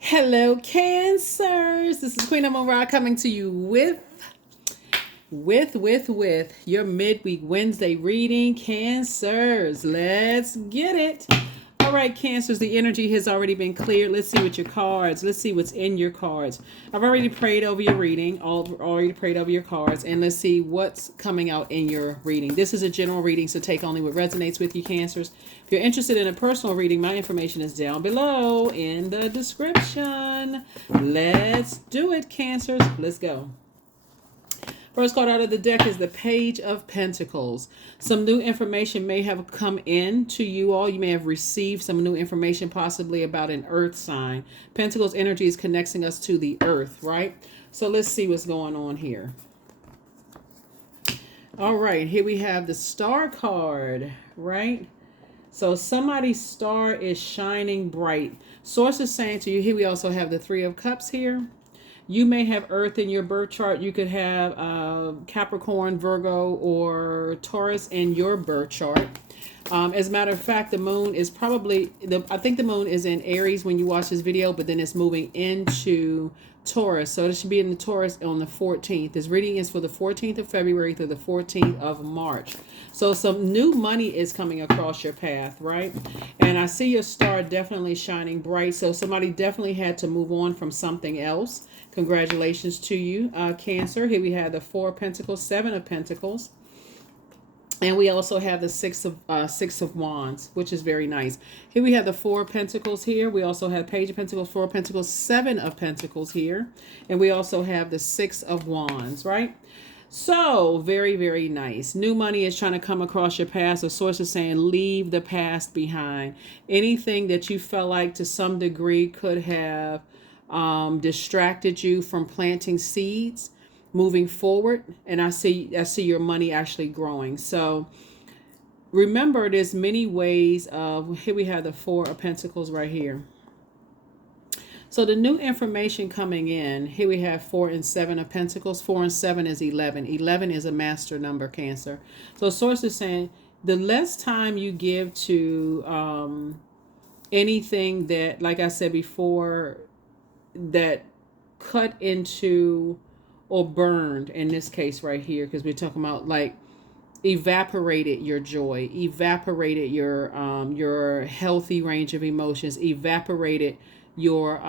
Hello, Cancers. This is Queen Amun Ra coming to you with your midweek Wednesday reading, Cancers. Let's get it. All right, Cancers, the energy has already been cleared. Let's see what your cards. Let's see what's in your cards. I've already prayed over your reading. Already prayed over your cards, and let's see what's coming out in your reading. This is a general reading, so take only what resonates with you, Cancers. If you're interested in a personal reading, my information is down below in the description. Let's do it, Cancers. Let's go. First card out of the deck is the Page of Pentacles. Some new information may have come in to you all. You may have received some new information possibly about an earth sign. Pentacles energy is connecting us to the earth, right? So let's see what's going on here. All right, here we have the Star card, right? So somebody's star is shining bright. Source is saying to you, here we also have the Three of Cups here. You may have Earth in your birth chart. You could have Capricorn, Virgo, or Taurus in your birth chart. As a matter of fact, the moon is probably, I think the moon is in Aries when you watch this video, but then it's moving into Taurus. So it should be in the Taurus on the 14th. This reading is for the 14th of February through the 14th of March. So some new money is coming across your path, right? And I see your star definitely shining bright. So somebody definitely had to move on from something else. Congratulations to you, Cancer. Here we have the Four of Pentacles, Seven of Pentacles. And we also have the Six of Wands, which is very nice. Here we have the Four of Pentacles here. We also have Page of Pentacles, Four of Pentacles, Seven of Pentacles here. And we also have the Six of Wands, right? So very, very nice. New money is trying to come across your past. The source is saying leave the past behind. Anything that you felt like to some degree could have distracted you from planting seeds moving forward, and I see your money actually growing. So remember, there's many ways of, here we have the Four of Pentacles right here. So the new information coming in, here we have 4 and 7 of Pentacles. 4 and 7 is 11. 11 is a master number, Cancer. So source is saying the less time you give to anything that, like I said before, that cut into or burned, in this case right here, because we're talking about like evaporated your joy, evaporated your healthy range of emotions, evaporated your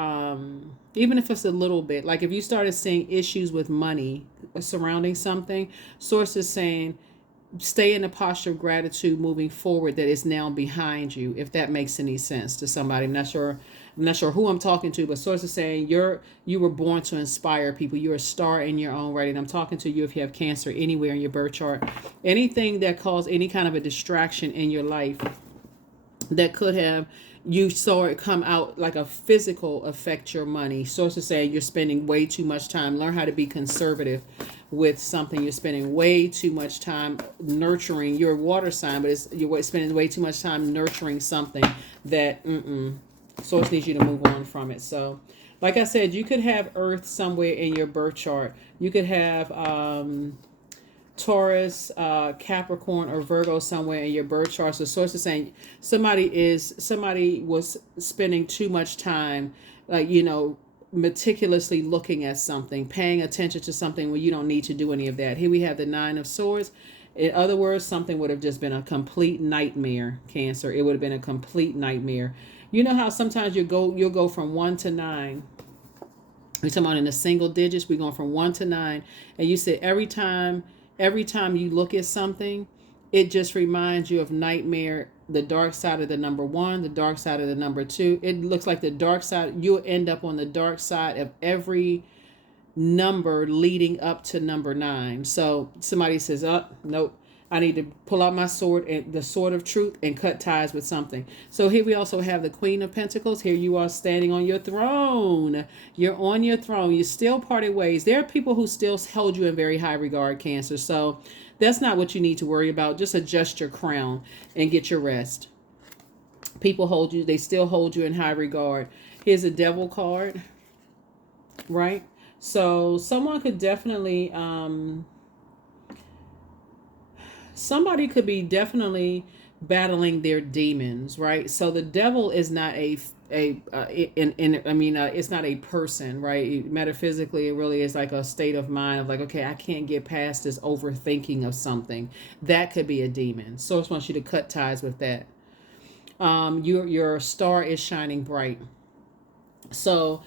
even if it's a little bit, like if you started seeing issues with money surrounding something, source is saying stay in a posture of gratitude moving forward that is now behind you, if that makes any sense to somebody. I'm not sure who I'm talking to, but source is saying you were born to inspire people. You're a star in your own right. And I'm talking to you if you have Cancer anywhere in your birth chart. Anything that caused any kind of a distraction in your life that could have, you saw it come out like a physical affect your money. Source is saying you're spending way too much time. Learn how to be conservative with something. You're spending way too much time nurturing your water sign, but you're spending way too much time nurturing something that source needs you to move on from it. So like I said, you could have Earth somewhere in your birth chart. You could have Taurus, Capricorn, or Virgo somewhere in your birth chart. So source is saying somebody was spending too much time, like, meticulously looking at something, paying attention to something when you don't need to do any of that. Here we have the Nine of Swords. In other words, something would have just been a complete nightmare, Cancer. It would have been a complete nightmare. You know how sometimes you'll go from 1 to 9. We're talking about in the single digits. We're going from 1 to 9, and you said every time you look at something, it just reminds you of nightmare, the dark side of the number 1, the dark side of the number 2. It looks like the dark side, you'll end up on the dark side of every number leading up to number 9. So somebody says, oh, nope, I need to pull out my sword, and the sword of truth, and cut ties with something. So here we also have the Queen of Pentacles. Here you are standing on your throne. You're on your throne. You still parted ways. There are people who still hold you in very high regard, Cancer. So that's not what you need to worry about. Just adjust your crown and get your rest. People hold you. They still hold you in high regard. Here's a Devil card, right? So someone could definitely battling their demons, right? So the devil is not a it's not a person, right? Metaphysically, it really is like a state of mind of like, okay, I can't get past this overthinking of something. That could be a demon. Source wants you to cut ties with that. Your star is shining bright. So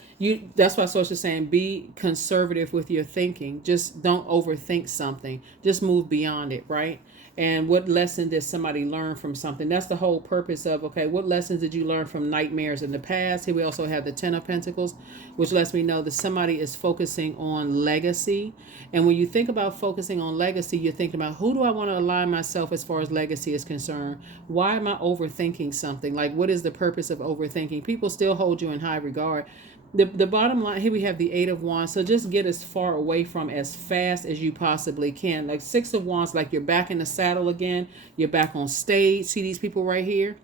that's why Source is saying be conservative with your thinking. Just don't overthink something. Just move beyond it, right? And what lesson did somebody learn from something? That's the whole purpose of, okay, what lessons did you learn from nightmares in the past? Here we also have the Ten of Pentacles, which lets me know that somebody is focusing on legacy. And when you think about focusing on legacy, you're thinking about, who do I want to align myself as far as legacy is concerned? Why am I overthinking something? Like, what is the purpose of overthinking? People still hold you in high regard. The bottom line here, we have the Eight of Wands. So just get as far away from as fast as you possibly can. Like Six of Wands, like you're back in the saddle again. You're back on stage. See these people right here?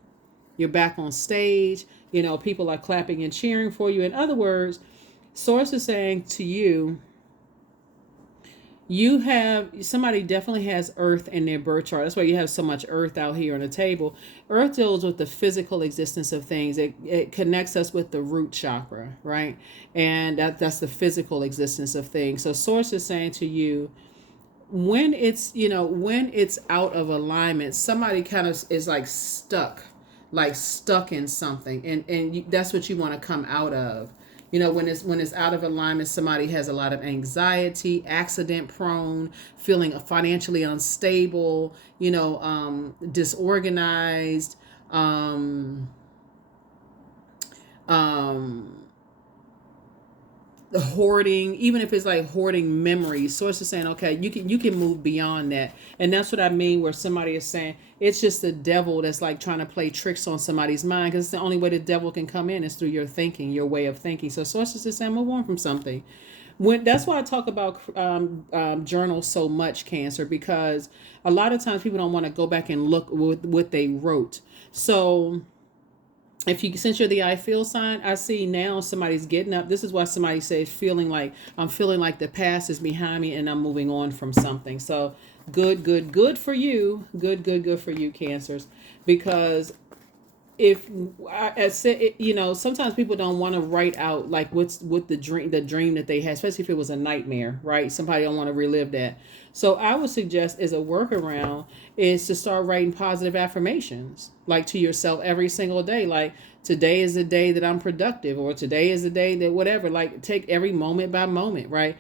You're back on stage. You know, people are clapping and cheering for you. In other words, Source is saying to you, somebody definitely has earth in their birth chart. That's why you have so much earth out here on the table. Earth deals with the physical existence of things. It connects us with the root chakra, right? And that's the physical existence of things. So Source is saying to you, when it's out of alignment, somebody kind of is like stuck in something, and that's what you want to come out of. When it's out of alignment, somebody has a lot of anxiety, accident prone, feeling financially unstable, disorganized, the hoarding, even if it's like hoarding memories. Source is saying, okay, you can move beyond that. And that's what I mean, where somebody is saying it's just the devil that's like trying to play tricks on somebody's mind, because it's the only way the devil can come in is through your thinking, your way of thinking. So Source is just saying, move on from something. That's why I talk about journals so much, Cancer, because a lot of times people don't want to go back and look with what they wrote. So since you're the I feel sign, I see now somebody's getting up. This is why somebody says I'm feeling like the past is behind me and I'm moving on from something. So good for you. Good for you, Cancers. Because if I said, sometimes people don't want to write out like what's the dream that they had, especially if it was a nightmare, right? Somebody don't want to relive that. So I would suggest, as a workaround, is to start writing positive affirmations, like to yourself every single day. Like, today is the day that I'm productive, or today is the day that whatever. Like, take every moment by moment, right?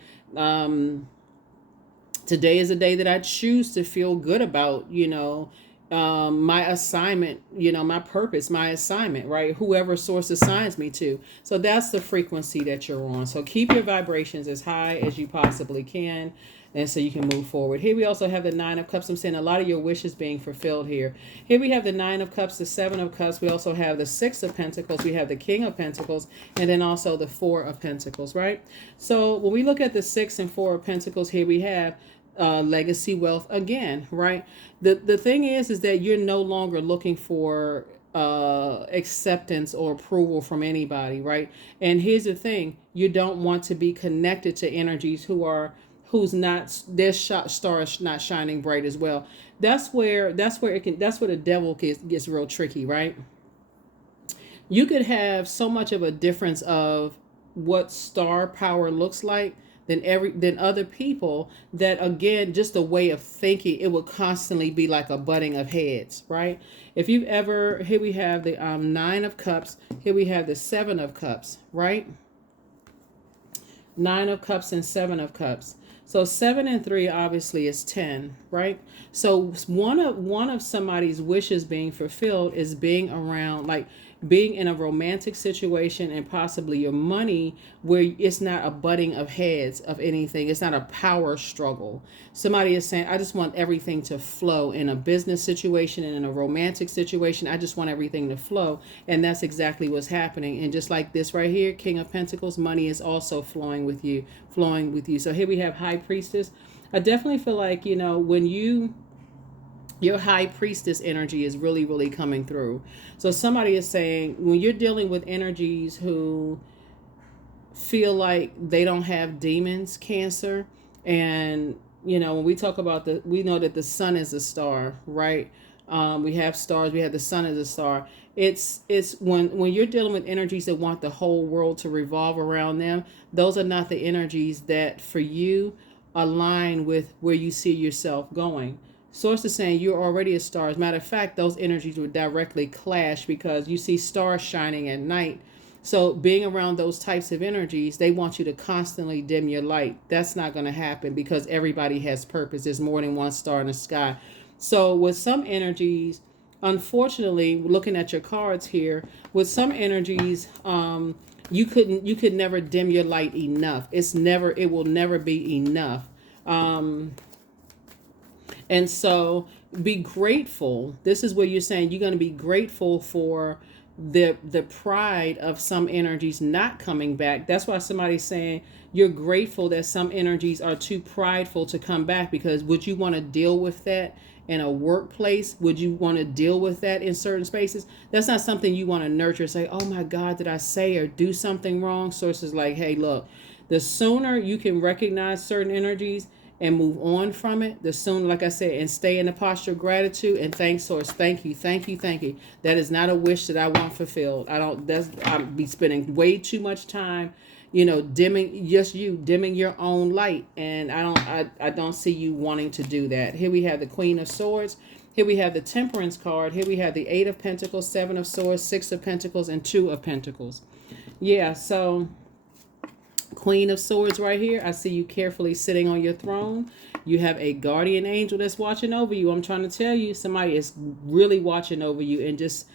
Today is the day that I choose to feel good about, my assignment, my purpose, my assignment, right? Whoever Source assigns me to. So that's the frequency that you're on. So keep your vibrations as high as you possibly can, and so you can move forward. Here we also have the Nine of Cups. I'm seeing a lot of your wishes being fulfilled here. Here we have the Nine of Cups, the Seven of Cups. We also have the Six of Pentacles. We have the King of Pentacles, and then also the Four of Pentacles, right? So when we look at the Six and Four of Pentacles, here we have legacy wealth again, right? The thing is that you're no longer looking for acceptance or approval from anybody, right? And here's the thing: you don't want to be connected to energies who's not, their star is not shining bright as well. That's where the devil gets real tricky, right? You could have so much of a difference of what star power looks like than other people, that again, just a way of thinking, it would constantly be like a butting of heads, right? If you've ever, here we have the Nine of Cups, here we have the Seven of Cups, right? Nine of Cups and Seven of Cups. So 7 and 3 obviously is 10, right? So one of somebody's wishes being fulfilled is being around, like being in a romantic situation, and possibly your money, where it's not a butting of heads of anything. It's not a power struggle. Somebody is saying, I just want everything to flow in a business situation and in a romantic situation. I just want everything to flow. And that's exactly what's happening. And just like this right here, King of Pentacles, money is also flowing with you. So here we have High Priestess. I definitely feel like, when your High Priestess energy is really, really coming through. So somebody is saying, when you're dealing with energies who feel like they don't have demons, Cancer, and when we talk about we know that the sun is a star, right? We have stars. We have the sun as a star. It's when you're dealing with energies that want the whole world to revolve around them. Those are not the energies that for you align with where you see yourself going. Source is saying you're already a star. As a matter of fact, those energies would directly clash because you see stars shining at night. So being around those types of energies, they want you to constantly dim your light. That's not going to happen because everybody has purpose. There's more than one star in the sky. So with some energies, unfortunately, looking at your cards here, with some energies, you could never dim your light enough. It will never be enough. And so be grateful. This is where you're saying you're going to be grateful for the pride of some energies not coming back. That's why somebody's saying you're grateful that some energies are too prideful to come back, because would you want to deal with that in a workplace? Would you want to deal with that in certain spaces? That's not something you want to nurture. Say, oh my God, did I say or do something wrong? Sources like, hey, look, the sooner you can recognize certain energies and move on from it, the sooner, like I said, and stay in the posture of gratitude and thank source. Thank you, thank you, thank you. That is not a wish that I want fulfilled. I'd be spending way too much time, dimming your own light. And I don't see you wanting to do that. Here we have the Queen of Swords. Here we have the Temperance card. Here we have the Eight of Pentacles, Seven of Swords, Six of Pentacles, and Two of Pentacles. Yeah, so Queen of Swords right here. I see you carefully sitting on your throne. You have a guardian angel that's watching over you. I'm trying to tell you, somebody is really watching over you, and just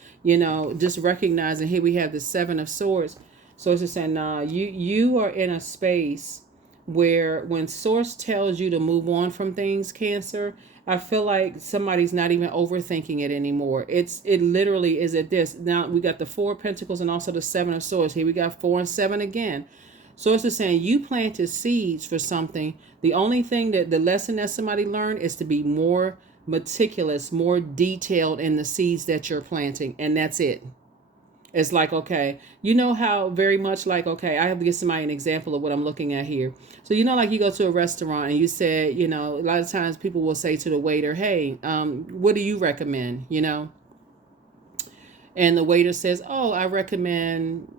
recognizing. Here we have the Seven of Swords. So it's just saying, you are in a space where when Source tells you to move on from things, Cancer, I feel like somebody's not even overthinking it anymore. It literally is at this. Now we got the Four of Pentacles and also the Seven of Swords. Here we got 4 and 7 again. So it's just saying you planted seeds for something. The only thing that the lesson that somebody learned is to be more meticulous, more detailed in the seeds that you're planting. And that's it. It's like, okay, you know how very much like, okay, I have to give somebody an example of what I'm looking at here. So, like you go to a restaurant and you said, a lot of times people will say to the waiter, hey, what do you recommend, And the waiter says, oh, I recommend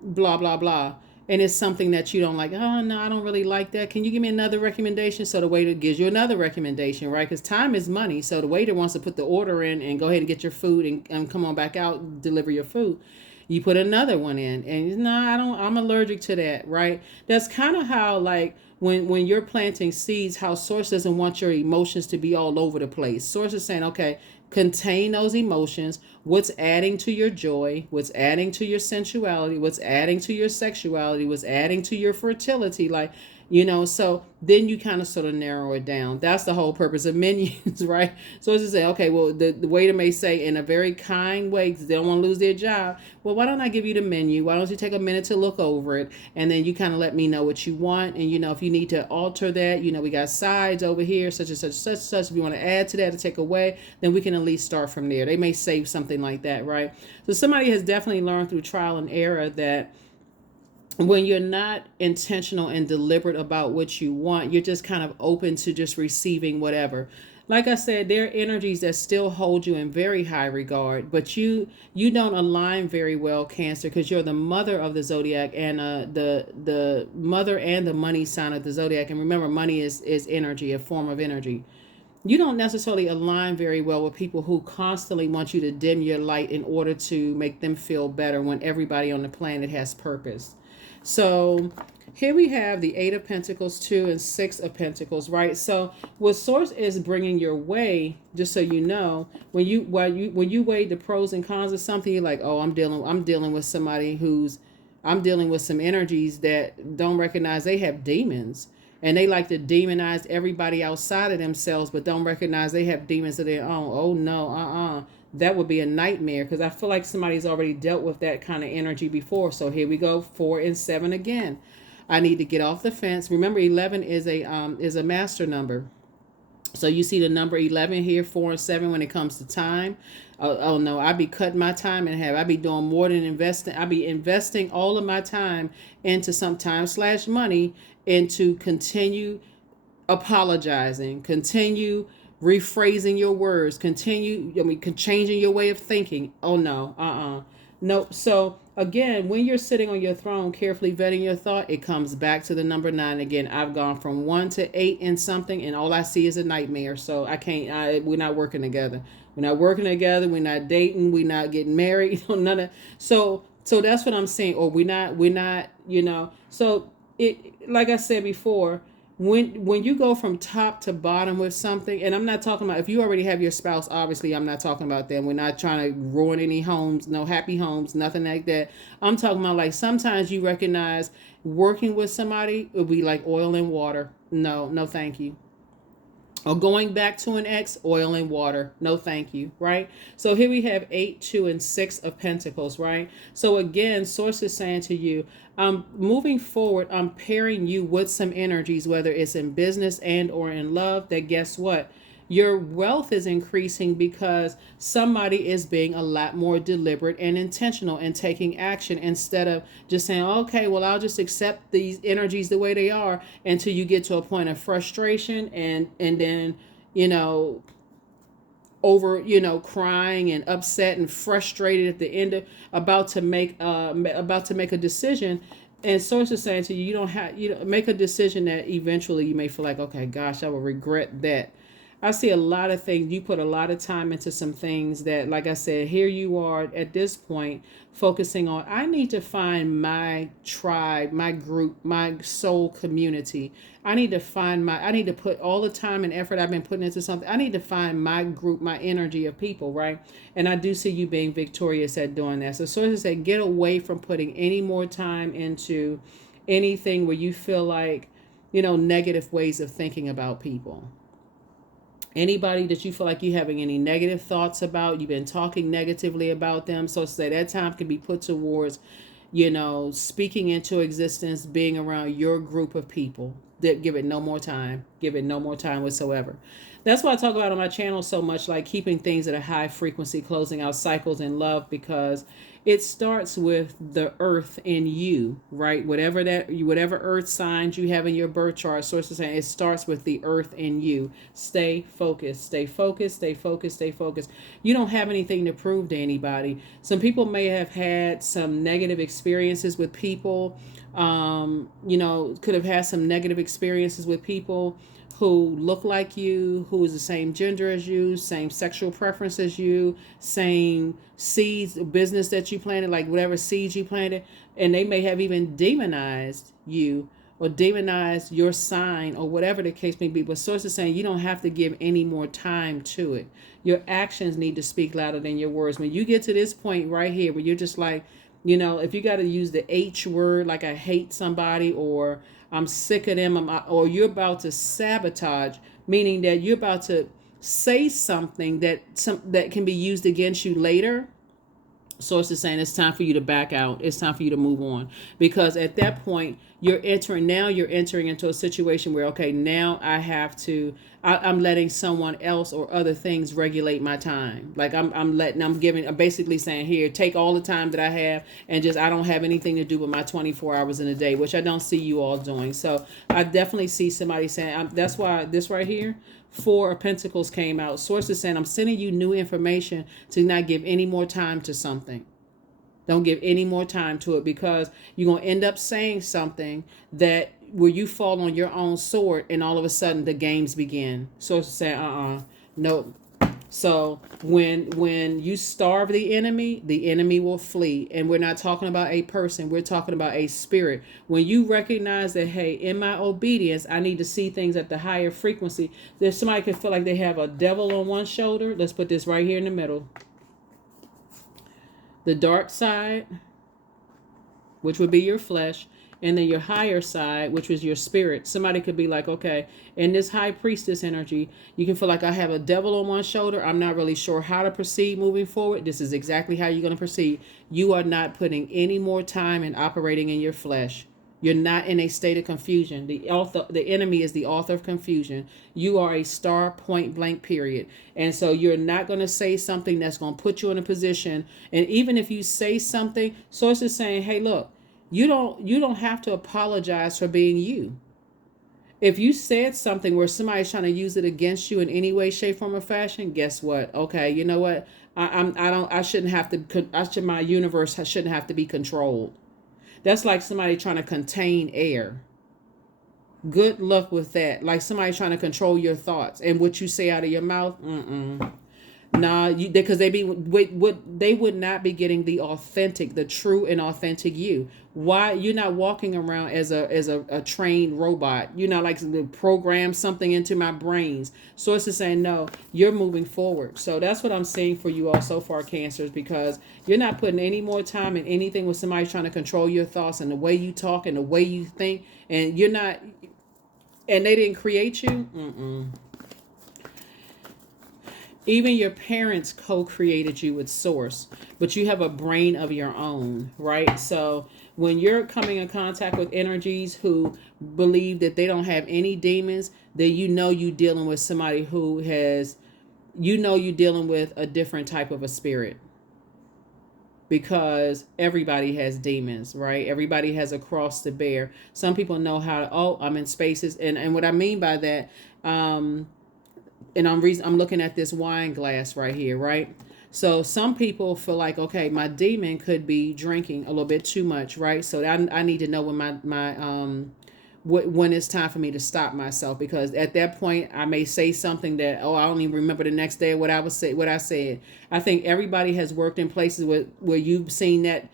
blah, blah, blah. And it's something that you don't like. Oh, no, I don't really like that. Can you give me another recommendation? So the waiter gives you another recommendation, right? Because time is money. So the waiter wants to put the order in and go ahead and get your food and come on back out, deliver your food. You put another one in and no, I'm allergic to that, right? That's kind of how, like, when you're planting seeds, how Source doesn't want your emotions to be all over the place. Source is saying, okay, contain those emotions. What's adding to your joy, what's adding to your sensuality, what's adding to your sexuality, what's adding to your fertility, like, so then you kind of sort of narrow it down. That's the whole purpose of menus, right? So it's to say, okay, well, the waiter may say in a very kind way, because they don't want to lose their job, well, why don't I give you the menu? Why don't you take a minute to look over it? And then you kind of let me know what you want. And, if you need to alter that, we got sides over here, such and such, such, such. If you want to add to that or take away, then we can at least start from there. They may save something like that, right? So somebody has definitely learned through trial and error that when you're not intentional and deliberate about what you want, you're just kind of open to just receiving whatever. Like I said, there are energies that still hold you in very high regard, but you don't align very well, Cancer, because you're the mother of the Zodiac and the mother and the money sign of the Zodiac. And remember, money is energy, a form of energy. You don't necessarily align very well with people who constantly want you to dim your light in order to make them feel better when everybody on the planet has purpose. So here we have the Eight of Pentacles, 2 and 6 of Pentacles, right? So what Source is bringing your way, just so you know, when you weigh the pros and cons of something, you're like, oh, I'm dealing with somebody I'm dealing with some energies that don't recognize they have demons. And they like to demonize everybody outside of themselves, but don't recognize they have demons of their own. Oh, no, that would be a nightmare, because I feel like somebody's already dealt with that kind of energy before. So here we go, 4 and 7 again. I need to get off the fence. Remember, 11 is a master number. So you see the number 11 here, 4 and 7 when it comes to time. Oh no, I be cutting my time in half. I be doing more than investing. I be investing all of my time into some time/money into continue apologizing, continue rephrasing your words, changing your way of thinking. Oh no, nope. So again, when you're sitting on your throne, carefully vetting your thought, it comes back to the number 9 again. I've gone from 1 to 8 in something, and all I see is a nightmare. So I can't. We're not working together. We're not working together. We're not dating. We're not getting married. None of. So that's what I'm saying. Or we're not. So it, like I said before, when you go from top to bottom with something, and I'm not talking about if you already have your spouse, obviously I'm not talking about them. We're not trying to ruin any homes, no happy homes, nothing like that. I'm talking about like sometimes you recognize working with somebody will be like oil and water. No, thank you. Or going back to an ex, oil and water. No, thank you. Right? So here we have 8, 2, and 6 of Pentacles. Right? So again, Source is saying to you, moving forward, I'm pairing you with some energies, whether it's in business and or in love, that guess what? Your wealth is increasing because somebody is being a lot more deliberate and intentional and taking action instead of just saying, okay, well, I'll just accept these energies the way they are until you get to a point of frustration and then, you know, over, crying and upset and frustrated at the end of about to make a decision. And Source is saying to you, you don't have, make a decision that eventually you may feel like, okay, gosh, I will regret that. I see a lot of things. You put a lot of time into some things that, like I said, here you are at this point focusing on, I need to find my tribe, my group, my soul community. I need to put all the time and effort I've been putting into something. I need to find my group, my energy of people, right? And I do see you being victorious at doing that. So Sources say, get away from putting any more time into anything where you feel like, negative ways of thinking about people. Anybody that you feel like you're having any negative thoughts about, you've been talking negatively about them. So say that time can be put towards, speaking into existence, being around your group of people. That give it no more time. Give it no more time whatsoever. That's why I talk about on my channel so much, like keeping things at a high frequency, closing out cycles in love, because it starts with the earth in you, right? Whatever earth signs you have in your birth chart, Sources saying it starts with the earth in you. Stay focused, stay focused, stay focused, stay focused. You don't have anything to prove to anybody. Some people may have had some negative experiences with people, could have had some negative experiences with people who look like you, who is the same gender as you, same sexual preference as you, same seeds, business that you planted, like whatever seeds you planted, and they may have even demonized you or demonized your sign or whatever the case may be. But Source is saying you don't have to give any more time to it. Your actions need to speak louder than your words. When you get to this point right here where you're just like, if you got to use the H word, like I hate somebody or I'm sick of them, or you're about to sabotage, meaning that you're about to say something that can be used against you later. Source is saying it's time for you to back out. It's time for you to move on, because at that point you're entering into a situation where, okay, now I'm letting someone else or other things regulate my time. Like I'm basically saying, here, take all the time that I have and I don't have anything to do with my 24 hours in a day, which I don't see you all doing. So I definitely see somebody saying, that's why this right here, 4 of Pentacles came out. Source is saying, I'm sending you new information to not give any more time to something. Don't give any more time to it, because you're going to end up saying something that where you fall on your own sword and all of a sudden the games begin. Source is saying, nope. So when you starve the enemy will flee. And we're not talking about a person. We're talking about a spirit. When you recognize that, hey, in my obedience, I need to see things at the higher frequency. There's somebody can feel like they have a devil on one shoulder. Let's put this right here in the middle. The dark side, which would be your flesh, and then your higher side, which was your spirit. Somebody could be like, okay, in this high priestess energy, you can feel like I have a devil on one shoulder. I'm not really sure how to proceed moving forward. This is exactly how you're going to proceed. You are not putting any more time in operating in your flesh. You're not in a state of confusion. The enemy is the author of confusion. You are a star, point blank, period. And so you're not going to say something that's going to put you in a position. And even if you say something, Source is saying, hey, look, you don't have to apologize for being you. If you said something where somebody's trying to use it against you in any way, shape, form, or fashion, guess what? Okay, you know what? I shouldn't have to. My universe shouldn't have to be controlled. That's like somebody trying to contain air. Good luck with that. Like somebody trying to control your thoughts and what you say out of your mouth. Nah, because they would not be getting the authentic, the true and authentic you. Why you're not walking around as a trained robot? You're not like to program something into my brains. Source is saying no, you're moving forward. So that's what I'm saying for you all so far, Cancers, because you're not putting any more time in anything with somebody trying to control your thoughts and the way you talk and the way you think, and you're not, and they didn't create you. Even your parents co-created you with source, but you have a brain of your own, right? So when you're coming in contact with energies who believe that they don't have any demons, then you know you're dealing with somebody who has, you're dealing with a different type of a spirit, because everybody has demons, right? Everybody has a cross to bear. Some people know how to, oh, I'm in spaces, and what I mean by that, and I'm looking at this wine glass right here, right? So some people feel like, okay, my demon could be drinking a little bit too much, right? So I need to know when when it's time for me to stop myself, because at that point I may say something that, oh, I don't even remember the next day what I said. I think everybody has worked in places where you've seen that,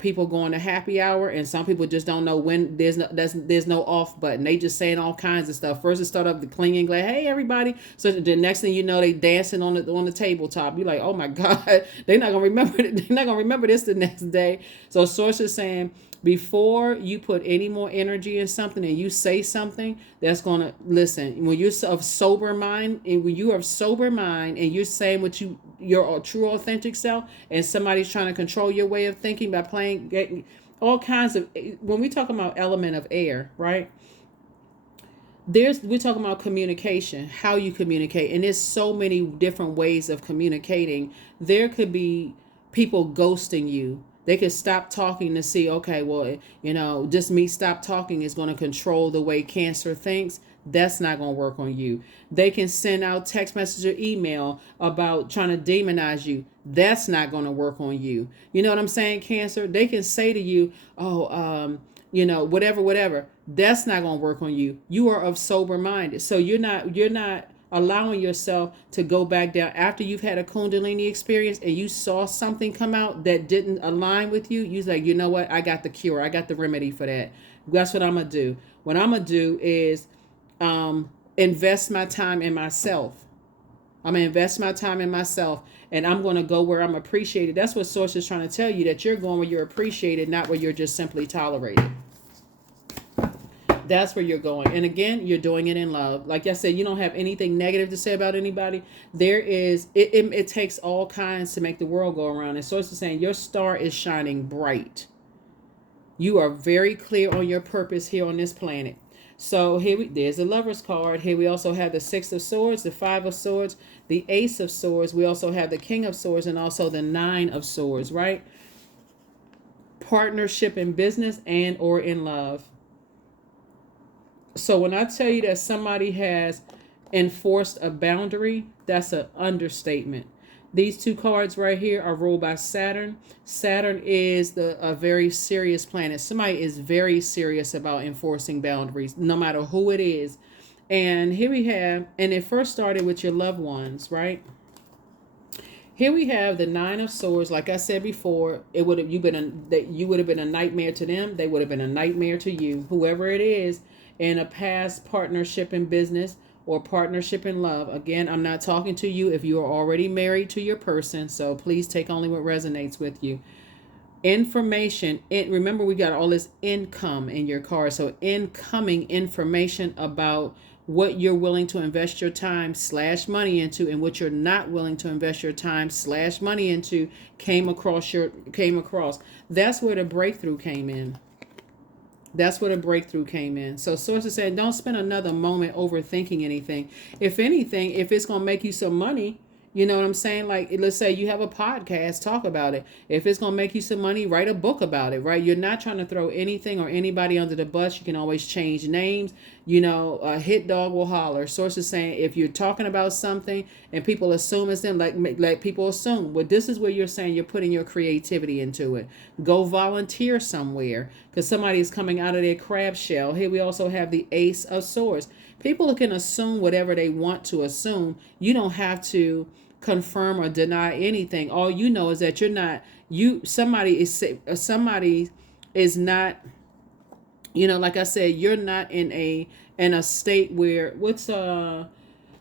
people going to happy hour, and some people just don't know when. There's no off button. They just saying all kinds of stuff. First it start up the clinging glad, hey everybody. So the next thing you know, they dancing on the tabletop. You're like, oh my God, they're not gonna remember it. They're not gonna remember this the next day. So source is saying, before you put any more energy in something and you say something that's gonna, listen, when you're of sober mind, and when you are of sober mind and you're saying what your true authentic self, and somebody's trying to control your way of thinking by playing all kinds of, when we talk about element of air, right? We're talking about communication, how you communicate, and there's so many different ways of communicating. There could be people ghosting you. They could stop talking to see, okay, well, just me stop talking is going to control the way Cancer thinks. That's not going to work on you. They can send out text message or email about trying to demonize you. That's not going to work on you. You know what I'm saying, Cancer? They can say to you, oh, whatever. That's not going to work on you. You are of sober minded. So you're not allowing yourself to go back down after you've had a Kundalini experience and you saw something come out that didn't align with you. You're like, you know what? I got the cure. I got the remedy for that. That's what I'm going to do. What I'm going to do is invest my time in myself. I'm going to invest my time in myself, and I'm going to go where I'm appreciated. That's what Source is trying to tell you, that you're going where you're appreciated, not where you're just simply tolerated. That's where you're going. And again, you're doing it in love. Like I said, you don't have anything negative to say about anybody. It takes all kinds to make the world go around. And Source is saying your star is shining bright. You are very clear on your purpose here on this planet. So there's the Lover's card. Here we also have the Six of Swords, the Five of Swords, the Ace of Swords. We also have the King of Swords, and also the Nine of Swords, right? Partnership in business and or in love. So when I tell you that somebody has enforced a boundary, that's an understatement. These two cards right here are ruled by Saturn. Saturn is a very serious planet. Somebody is very serious about enforcing boundaries, no matter who it is. And here we have, and it first started with your loved ones, right? Here we have the Nine of Swords. Like I said before, you would have been a nightmare to them. They would have been a nightmare to you, whoever it is, in a past partnership in business or partnership in love. Again, I'm not talking to you if you are already married to your person, so please take only what resonates with you. Information. Remember, we got all this income in your card, so incoming information about what you're willing to invest your time / money into, and what you're not willing to invest your time / money into came across. That's where the breakthrough came in. So sources said, don't spend another moment overthinking anything. If anything, if it's going to make you some money, You know what I'm saying? Like, let's say you have a podcast, talk about it. If it's going to make you some money, write a book about it, right? You're not trying to throw anything or anybody under the bus. You can always change names. You know, a hit dog will holler. Sources saying if you're talking about something and people assume it's them, like people assume. Well, this is where you're saying you're putting your creativity into it. Go volunteer somewhere because somebody is coming out of their crab shell. Here we also have the Ace of Swords. People can assume whatever they want to assume. You don't have to confirm or deny anything. All you know is that you're not, somebody is not, you know, like I said, you're not in a state where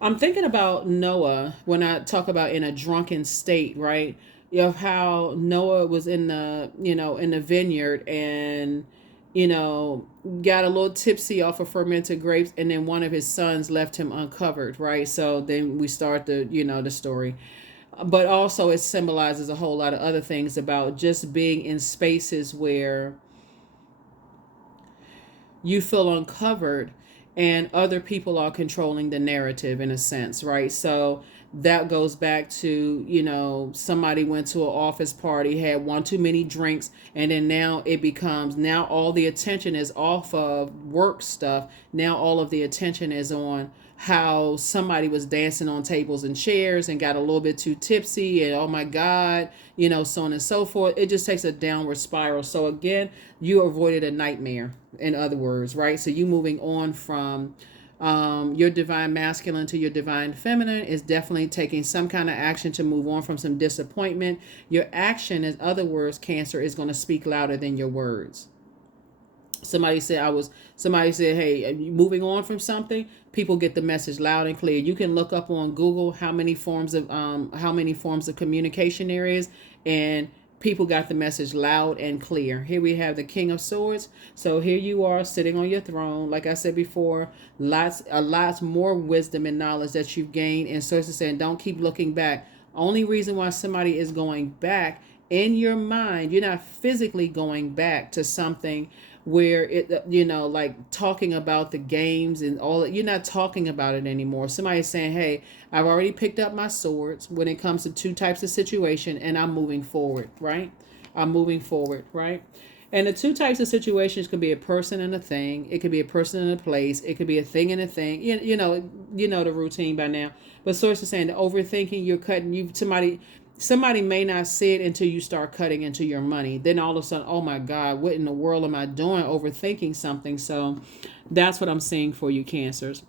I'm thinking about Noah when I talk about in a drunken state, right? Of how Noah was in the vineyard and got a little tipsy off of fermented grapes, and then one of his sons left him uncovered, right? So then we start the story. But also it symbolizes a whole lot of other things about just being in spaces where you feel uncovered and other people are controlling the narrative in a sense, right? So that goes back to, somebody went to an office party, had one too many drinks, and then now it becomes, now all the attention is off of work stuff. Now all of the attention is on how somebody was dancing on tables and chairs and got a little bit too tipsy and oh my God, so on and so forth. It just takes a downward spiral. So again, you avoided a nightmare, in other words, right? So you moving on from your divine masculine to your divine feminine is definitely taking some kind of action to move on from some disappointment. Your action, in other words, Cancer, is going to speak louder than your words. Somebody said, hey, moving on from something, people get the message loud and clear. You can look up on Google how many forms of communication there is, and people got the message loud and clear. Here we have the King of Swords. So here you are sitting on your throne. Like I said before, lots more wisdom and knowledge that you've gained. And sources saying, don't keep looking back. Only reason why somebody is going back in your mind, you're not physically going back to something where it, like talking about the games and all that. You're not talking about it anymore. Somebody's saying, hey, I've already picked up my swords when it comes to two types of situation, and I'm moving forward, right? I'm moving forward, right? And the two types of situations could be a person and a thing. It could be a person and a place. It could be a thing and a thing. You know the routine by now. But sources saying the overthinking, you're cutting, somebody may not see it until you start cutting into your money. Then all of a sudden, oh my God, what in the world am I doing overthinking something? So that's what I'm seeing for you, Cancers.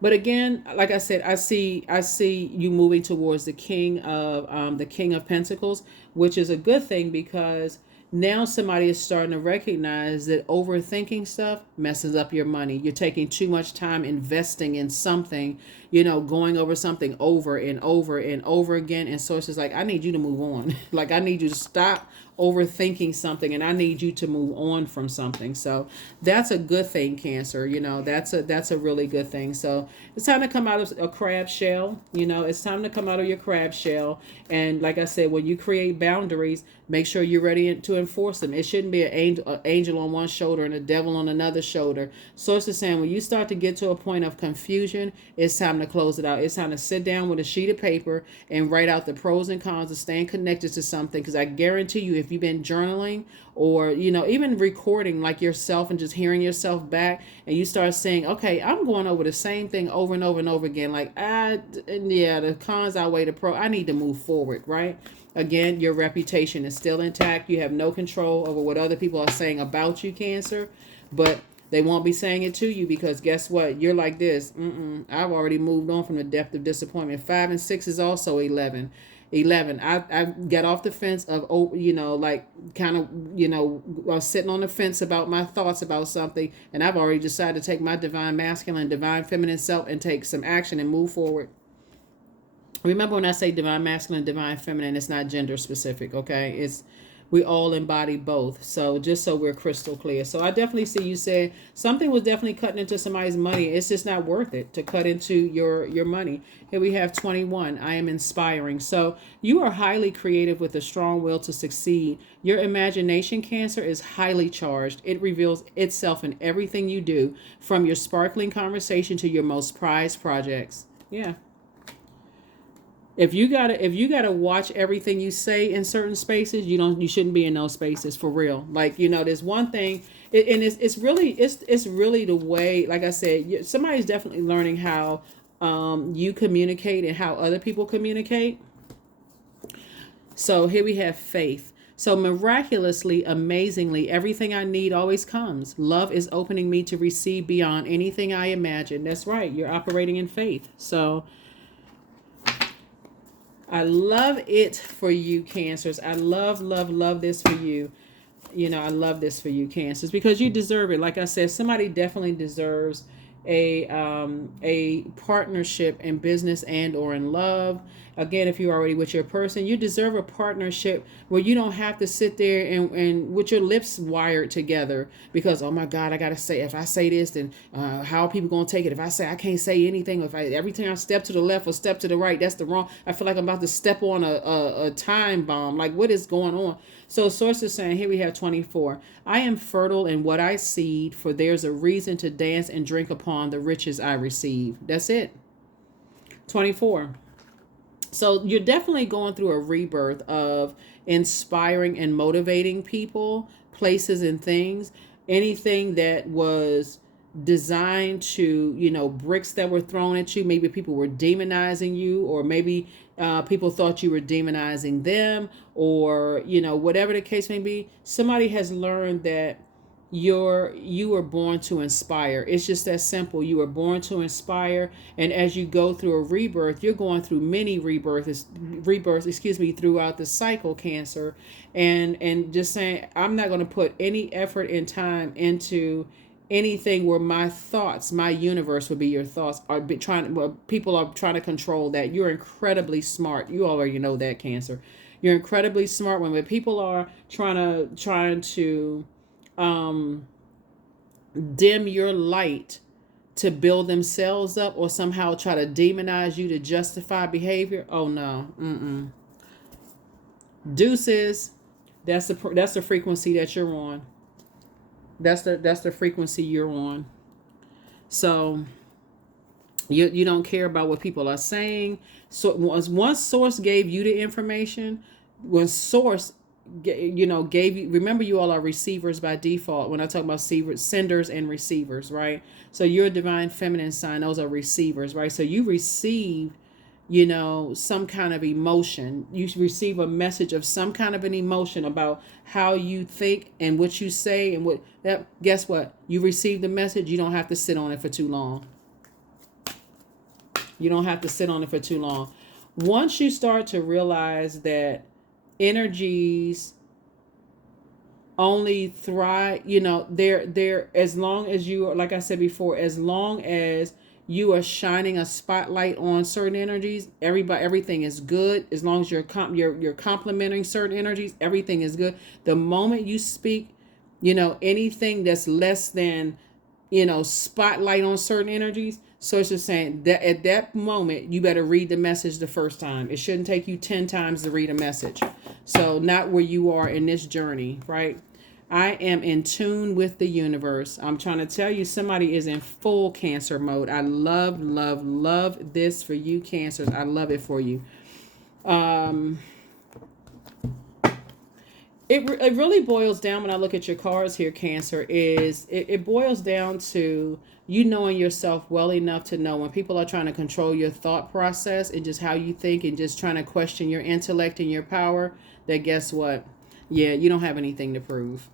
But again, like I said, I see you moving towards the King of Pentacles, which is a good thing because now somebody is starting to recognize that overthinking stuff messes up your money. You're taking too much time investing in something, going over something over and over and over again. And sources like, I need you to move on. Like, I need you to stop overthinking something and I need you to move on from something. So that's a good thing, Cancer. That's a really good thing. So it's time to come out of a crab shell. It's time to come out of your crab shell. And like I said, when you create boundaries, make sure you're ready to enforce them. It shouldn't be an angel on one shoulder and a devil on another shoulder. Sources saying when you start to get to a point of confusion, it's time to close it out. It's time to sit down with a sheet of paper and write out the pros and cons of staying connected to something. Because I guarantee you, if you've been journaling or, even recording like yourself and just hearing yourself back, and you start saying, okay, I'm going over the same thing over and over and over again. Like, the cons outweigh the pro. I need to move forward, right? Again, your reputation is still intact. You have no control over what other people are saying about you, Cancer, but they won't be saying it to you because guess what? You're like this. I've already moved on from the depth of disappointment. 5 and 6 is also 11. I got off the fence of, sitting on the fence about my thoughts about something, and I've already decided to take my divine masculine, divine feminine self and take some action and move forward. Remember when I say divine masculine, divine feminine, it's not gender specific, okay? We all embody both. So just so we're crystal clear. So I definitely see you said something was definitely cutting into somebody's money. It's just not worth it to cut into your money. Here we have 21. I am inspiring. So you are highly creative with a strong will to succeed. Your imagination, Cancer, is highly charged. It reveals itself in everything you do, from your sparkling conversation to your most prized projects. Yeah. If you gotta watch everything you say in certain spaces, you shouldn't be in those spaces for real. Like, there's one thing, and it's really the way. Like I said, somebody's definitely learning how you communicate and how other people communicate. So here we have faith. So miraculously, amazingly, everything I need always comes. Love is opening me to receive beyond anything I imagine. That's right. You're operating in faith. So I love it for you, Cancers. I love, love, love this for you. I love this for you, Cancers, because you deserve it. Like I said, somebody definitely deserves a partnership in business and or in love. Again, if you're already with your person, you deserve a partnership where you don't have to sit there and with your lips wired together because, oh my God, I gotta say, if I say this, then how are people gonna take it? If I say I can't say anything, if every time I step to the left or step to the right, that's the wrong. I feel like I'm about to step on a time bomb. Like, what is going on? So source is saying, here we have 24. I am fertile in what I seed, for there's a reason to dance and drink upon the riches I receive. That's it. 24. So you're definitely going through a rebirth of inspiring and motivating people, places, and things. Anything that was designed to, bricks that were thrown at you. Maybe people were demonizing you, or maybe people thought you were demonizing them, or, whatever the case may be. Somebody has learned that you were born to inspire. It's just that simple. You were born to inspire, and as you go through a rebirth, you're going through many rebirths, throughout the cycle, Cancer, and just saying, I'm not going to put any effort and time into anything where my thoughts, my universe would be your thoughts, people are trying to control that. You're incredibly smart. You already know that, Cancer. You're incredibly smart. When people are trying to dim your light to build themselves up, or somehow try to demonize you to justify behavior, oh no, deuces. That's the frequency that you're on. That's the frequency you're on. So you don't care about what people are saying. So once source gave you the information, when source gave you, remember, you all are receivers by default. When I talk about senders and receivers, right? So you're a divine feminine sign. Those are receivers, right? So you receive, some kind of emotion. You receive a message of some kind of an emotion about how you think and what you say and guess what? You receive the message. You don't have to sit on it for too long. You don't have to sit on it for too long. Once you start to realize that energies only thrive, they're as long as you are, like I said before, as long as you are shining a spotlight on certain energies, everything is good. As long as you're complimenting certain energies, everything is good. The moment you speak, anything that's less than, spotlight on certain energies. So it's just saying that at that moment, you better read the message the first time. It shouldn't take you 10 times to read a message. So not where you are in this journey, right? I am in tune with the universe. I'm trying to tell you, somebody is in full Cancer mode. I love, love, love this for you, Cancers. I love it for you. It really boils down, when I look at your cards here, Cancer, is it boils down to you knowing yourself well enough to know when people are trying to control your thought process and just how you think and just trying to question your intellect and your power, that guess what? Yeah, you don't have anything to prove.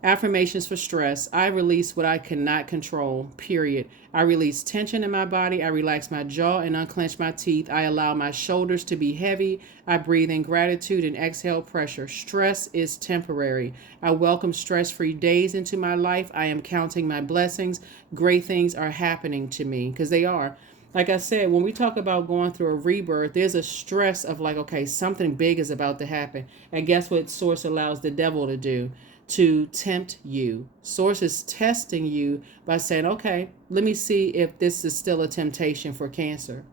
Affirmations for stress. I release what I cannot control, period. I release tension in my body. I relax my jaw and unclench my teeth. I allow my shoulders to be heavy. I breathe in gratitude and exhale pressure. Stress is temporary. I welcome stress-free days into my life. I am counting my blessings. Great things are happening to me, because they are. Like I said, when we talk about going through a rebirth, there's a stress of like, okay, something big is about to happen. And guess what Source allows the devil to do? To tempt you. Source is testing you by saying, okay, let me see if this is still a temptation for Cancer.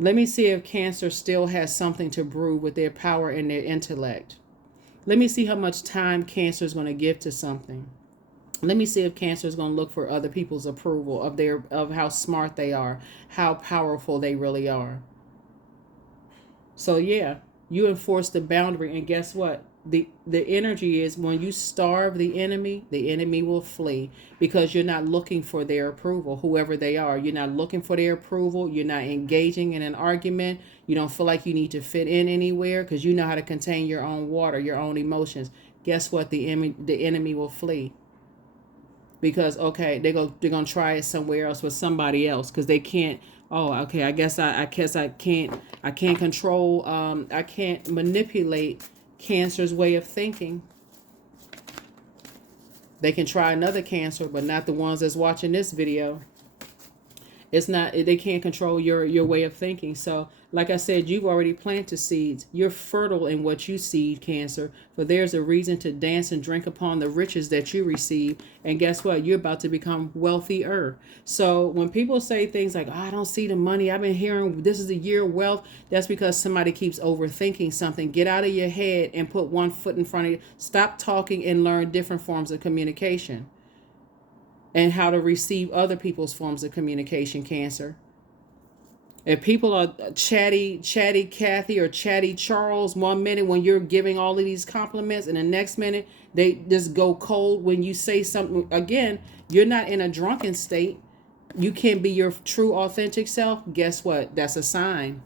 Let me see if Cancer still has something to prove with their power and their intellect. Let me see how much time Cancer is going to give to something. Let me see if Cancer is going to look for other people's approval of how smart they are, how powerful they really are. So yeah, you enforce the boundary, and guess what? The energy is when you starve the enemy will flee, because you're not looking for their approval, whoever they are. You're not looking for their approval. You're not engaging in an argument. You don't feel like you need to fit in anywhere because you know how to contain your own water, your own emotions. Guess what? The enemy will flee, because okay, they're gonna try it somewhere else with somebody else because they can't. Oh, okay. I guess I can't control. I can't manipulate Cancer's way of thinking. They can try another Cancer, but not the ones that's watching this video. It's not, they can't control your way of thinking. So like I said, you've already planted seeds. You're fertile in what you seed, Cancer, for there's a reason to dance and drink upon the riches that you receive. And guess what? You're about to become wealthier. So when people say things like, oh, I don't see the money, I've been hearing this is the year of wealth, that's because somebody keeps overthinking something. Get out of your head and put one foot in front of you. Stop talking and learn different forms of communication and how to receive other people's forms of communication, Cancer. If people are chatty Kathy or chatty Charles 1 minute when you're giving all of these compliments, and the next minute they just go cold when you say something, again, you're not in a drunken state. You can't be your true authentic self. Guess what? That's a sign.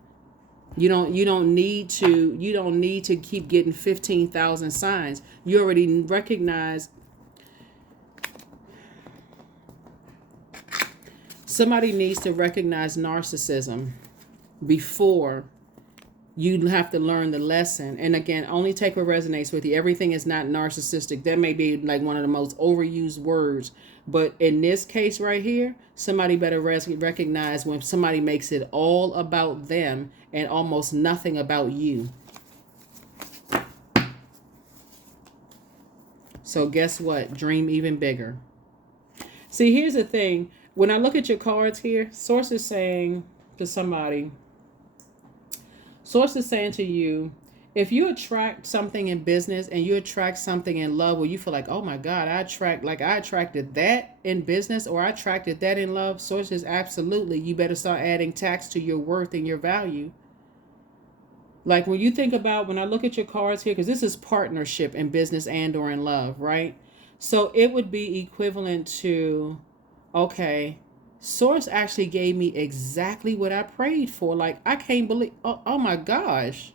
You don't need to keep getting 15,000 signs. You already recognize. Somebody needs to recognize narcissism before you have to learn the lesson. And again, only take what resonates with you. Everything is not narcissistic. That may be like one of the most overused words. But in this case right here, somebody better recognize when somebody makes it all about them and almost nothing about you. So guess what? Dream even bigger. See, here's the thing. When I look at your cards here, Source is saying to somebody, Source is saying to you, if you attract something in business and you attract something in love where you feel like, oh my God, I attracted that in business or I attracted that in love, Source is absolutely, you better start adding tax to your worth and your value. Like when you think about, when I look at your cards here, because this is partnership in business and or in love, right? So it would be equivalent to, okay, Source actually gave me exactly what I prayed for. Like, I can't believe, oh my gosh.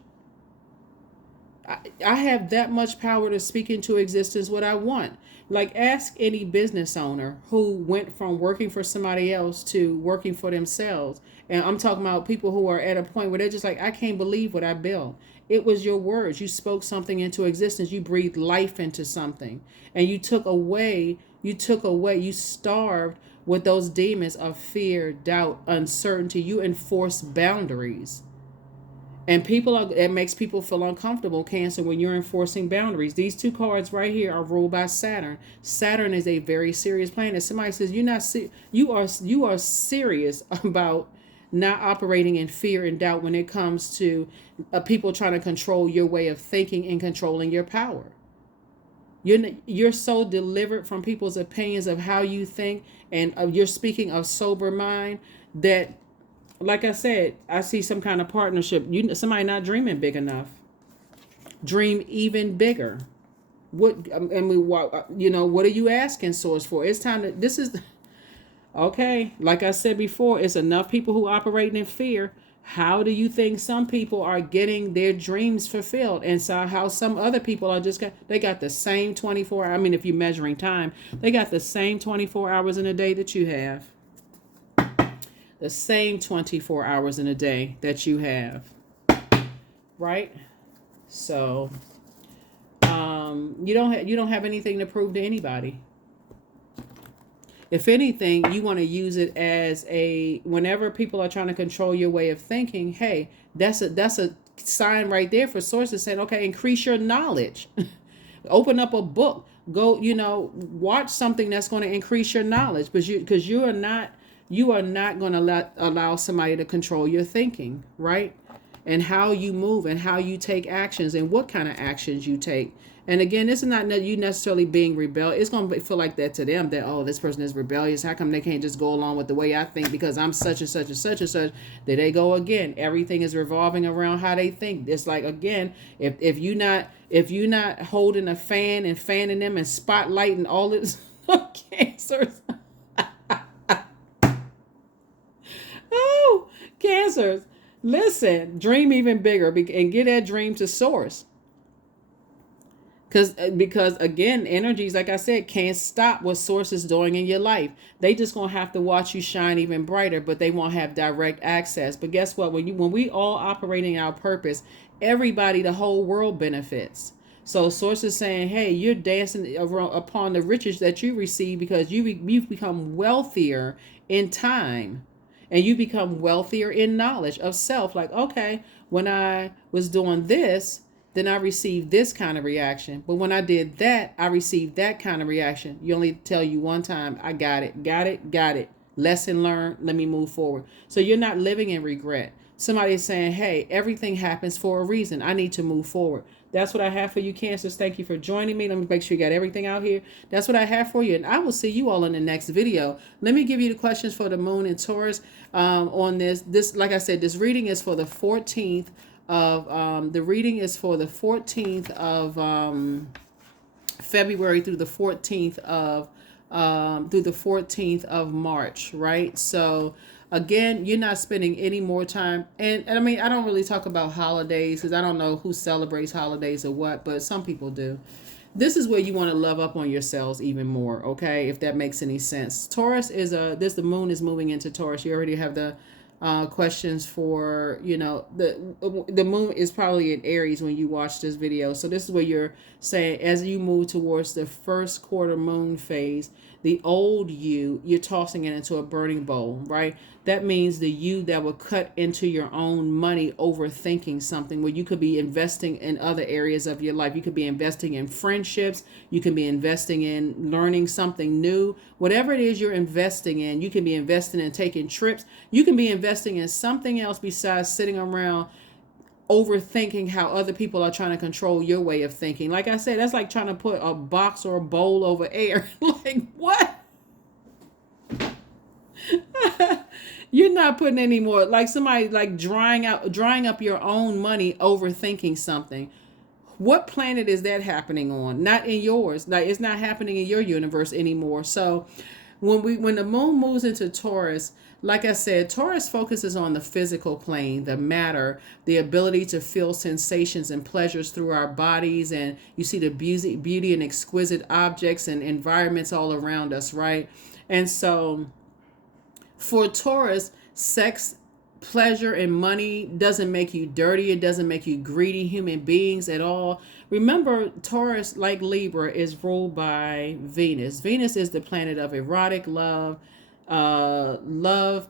I have that much power to speak into existence what I want. Like, ask any business owner who went from working for somebody else to working for themselves. And I'm talking about people who are at a point where they're just like, I can't believe what I built. It was your words. You spoke something into existence. You breathed life into something. And you starved with those demons of fear, doubt, uncertainty. You enforce boundaries. And it makes people feel uncomfortable, Cancer, when you're enforcing boundaries. These two cards right here are ruled by Saturn. Saturn is a very serious planet. Somebody says you are serious about not operating in fear and doubt when it comes to people trying to control your way of thinking and controlling your power. You're so delivered from people's opinions of how you think, and you're speaking of sober mind that, like I said, I see some kind of partnership. Somebody not dreaming big enough. Dream even bigger. What are you asking Source for? It's time to. This is okay. Like I said before, it's enough people who operate in fear. How do you think some people are getting their dreams fulfilled, and so how some other people are they got the same 24? I mean, if you're measuring time, they got the same 24 hours in a day that you have. The same 24 hours in a day that you have, right? So you don't have anything to prove to anybody. If anything, you want to use it as whenever people are trying to control your way of thinking, hey, that's a sign right there for Sources saying, okay, increase your knowledge. Open up a book. Go, watch something that's going to increase your knowledge, because you are not going to allow somebody to control your thinking, right? And how you move and how you take actions and what kind of actions you take. And again, this is not you necessarily being rebellious. It's going to feel like that to them, that, oh, this person is rebellious. How come they can't just go along with the way I think because I'm such and such and such and such? There they go again. Everything is revolving around how they think. It's like, again, if you not holding a fan and fanning them and spotlighting all this cancers. Oh, cancers. Listen, dream even bigger and get that dream to source. Because again, energies, like I said, can't stop what source is doing in your life. They just gonna have to watch you shine even brighter, but they won't have direct access. But guess what? When we all operating our purpose, everybody, the whole world benefits. So source is saying, hey, you're dancing upon the riches that you receive because you've become wealthier in time. And you become wealthier in knowledge of self. Like, okay, when I was doing this, then I received this kind of reaction. But when I did that, I received that kind of reaction. You only tell you one time, I got it. Lesson learned, let me move forward. So you're not living in regret. Somebody is saying, hey, everything happens for a reason. I need to move forward. That's what I have for you, Cancers. Thank you for joining me. Let me make sure you got everything out here. That's what I have for you. And I will see you all in the next video. Let me give you the questions for the moon and Taurus on this. This, like I said, this reading is for the 14th of February through the 14th of March, right? So again, you're not spending any more time. And I mean, I don't really talk about holidays because I don't know who celebrates holidays or what, but some people do. This is where you want to love up on yourselves even more, okay? If that makes any sense. Taurus is the moon is moving into Taurus. You already have the questions for, the moon is probably in Aries when you watch this video. So this is where you're saying, as you move towards the first quarter moon phase, the old you're tossing it into a burning bowl, right? That means the you that will cut into your own money overthinking something, where you could be investing in other areas of your life. You could be investing in friendships. You can be investing in learning something new. Whatever it is you're investing in, you can be investing in taking trips. You can be investing in something else besides sitting around overthinking how other people are trying to control your way of thinking. Like I said, that's like trying to put a box or a bowl over air. Like, what? You're not putting any more, like somebody like drying up your own money overthinking something. What planet is that happening on? Not in yours. Like, it's not happening in your universe anymore. So when the moon moves into Taurus, like I said, Taurus focuses on the physical plane, the matter, the ability to feel sensations and pleasures through our bodies. And you see the beauty and exquisite objects and environments all around us, right? And so for Taurus, sex, pleasure, and money doesn't make you dirty. It doesn't make you greedy human beings at all. Remember, Taurus, like Libra, is ruled by Venus. Venus is the planet of erotic love,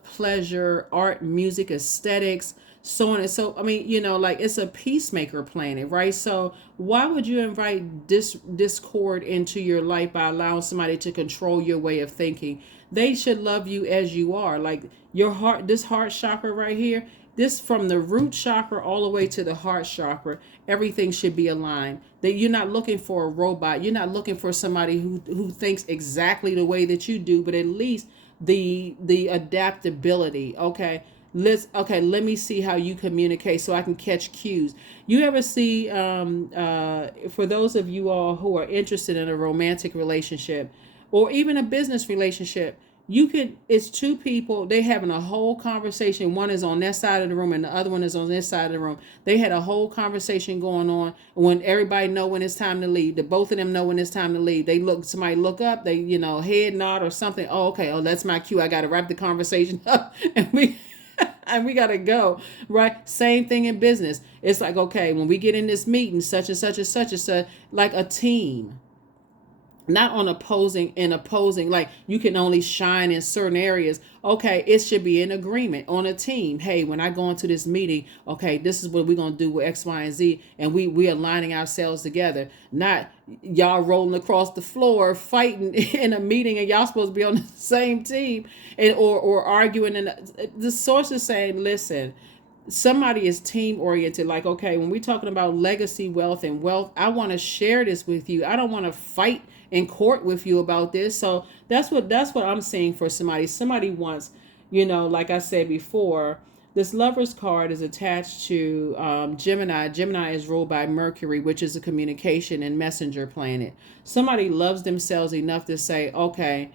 pleasure, art, music, aesthetics, so on and so. I mean, like, it's a peacemaker planet, right? So why would you invite discord into your life by allowing somebody to control your way of thinking? They should love you as you are. Like, your heart, this heart chakra right here, this from the root chakra all the way to the heart chakra, everything should be aligned. That you're not looking for a robot. You're not looking for somebody who thinks exactly the way that you do, but at least the adaptability. Okay, let me see how you communicate so I can catch cues. You ever see, for those of you all who are interested in a romantic relationship or even a business relationship, it's two people, they having a whole conversation. One is on that side of the room and the other one is on this side of the room. They had a whole conversation going on when everybody know when it's time to leave. The both of them know when it's time to leave. Somebody look up, they, head nod or something. Oh, okay. Oh, that's my cue. I got to wrap the conversation up and we got to go, right? Same thing in business. It's like, okay, when we get in this meeting, such and such and such and such, like a team. Not on opposing, like you can only shine in certain areas. Okay, it should be an agreement on a team. Hey, when I go into this meeting, okay, this is what we're going to do with X, Y, and Z. And we aligning ourselves together. Not y'all rolling across the floor fighting in a meeting and y'all supposed to be on the same team or arguing. And the source is saying, listen, somebody is team oriented. Like, okay, when we're talking about legacy wealth and wealth, I want to share this with you. I don't want to fight in court with you about this. So that's what I'm saying for somebody. Somebody wants, like I said before, this Lover's card is attached to Gemini. Gemini is ruled by Mercury, which is a communication and messenger planet. Somebody loves themselves enough to say, okay,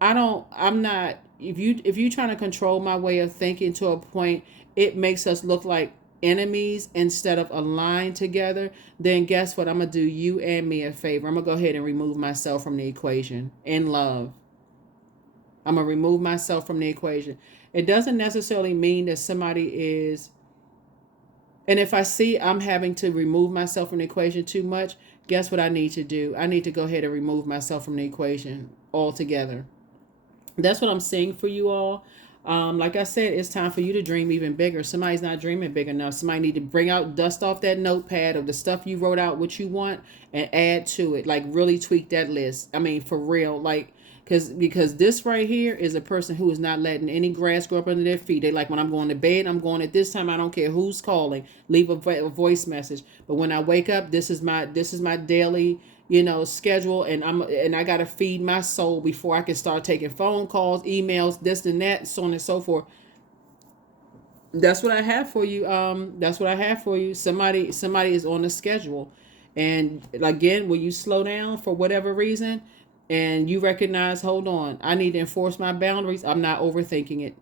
I'm not, if you trying to control my way of thinking to a point, it makes us look like enemies instead of aligned together, then guess what? I'm going to do you and me a favor. I'm going to go ahead and remove myself from the equation in love. I'm going to remove myself from the equation. It doesn't necessarily mean that somebody is, and if I see I'm having to remove myself from the equation too much, guess what I need to do? I need to go ahead and remove myself from the equation altogether. That's what I'm seeing for you all. Like I said, it's time for you to dream even bigger. Somebody's not dreaming big enough. Somebody need to bring out, dust off that notepad of the stuff you wrote out, what you want, and add to it. Like, really tweak that list. I mean, for real. Like, because this right here is a person who is not letting any grass grow up under their feet. They like, when I'm going to bed, I'm going at this time. I don't care who's calling. Leave a voice message. But when I wake up, this is my daily schedule, and I gotta feed my soul before I can start taking phone calls, emails, this and that, so on and so forth. That's what I have for you. That's what I have for you. Somebody is on a schedule, and again, will you slow down for whatever reason, and you recognize, hold on, I need to enforce my boundaries. I'm not overthinking it.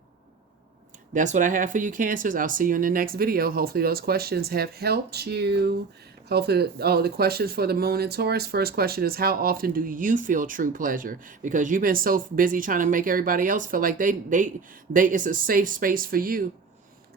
That's what I have for you, Cancers. I'll see you in the next video. Hopefully those questions have helped you. Hopefully, the questions for the Moon and Taurus. First question is, how often do you feel true pleasure? Because you've been so busy trying to make everybody else feel like they it's a safe space for you.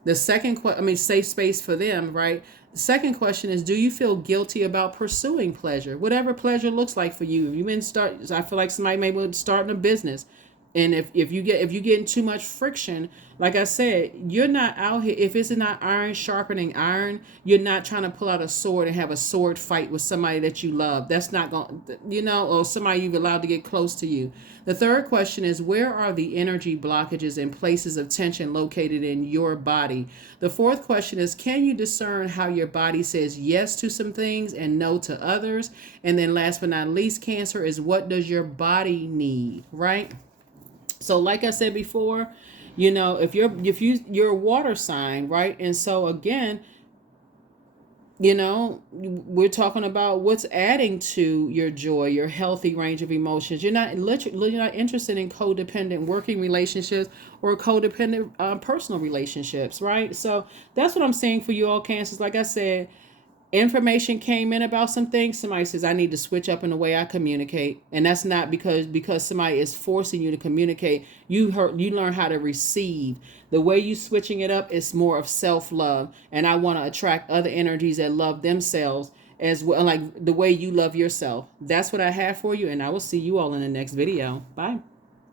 The second safe space for them, right? The second question is, do you feel guilty about pursuing pleasure? Whatever pleasure looks like for you. I feel like somebody may be starting a business. And if you get too much friction, like I said, you're not out here. If it's not iron sharpening iron, you're not trying to pull out a sword and have a sword fight with somebody that you love. That's not going, or somebody you've allowed to get close to you. The third question is, where are the energy blockages and places of tension located in your body? The fourth question is, can you discern how your body says yes to some things and no to others? And then last but not least, Cancer, is what does your body need, right? So like I said before, if you're a water sign, right? And so again, we're talking about what's adding to your joy, your healthy range of emotions. You're not interested in codependent working relationships or codependent personal relationships, right? So that's what I'm saying for you all, Cancers. Like I said, information came in about some things. Somebody says, I need to switch up in the way I communicate. And that's not because somebody is forcing you to communicate. You learn how to receive. The way you switching it up is more of self-love. And I want to attract other energies that love themselves as well, like the way you love yourself. That's what I have for you. And I will see you all in the next video. Bye.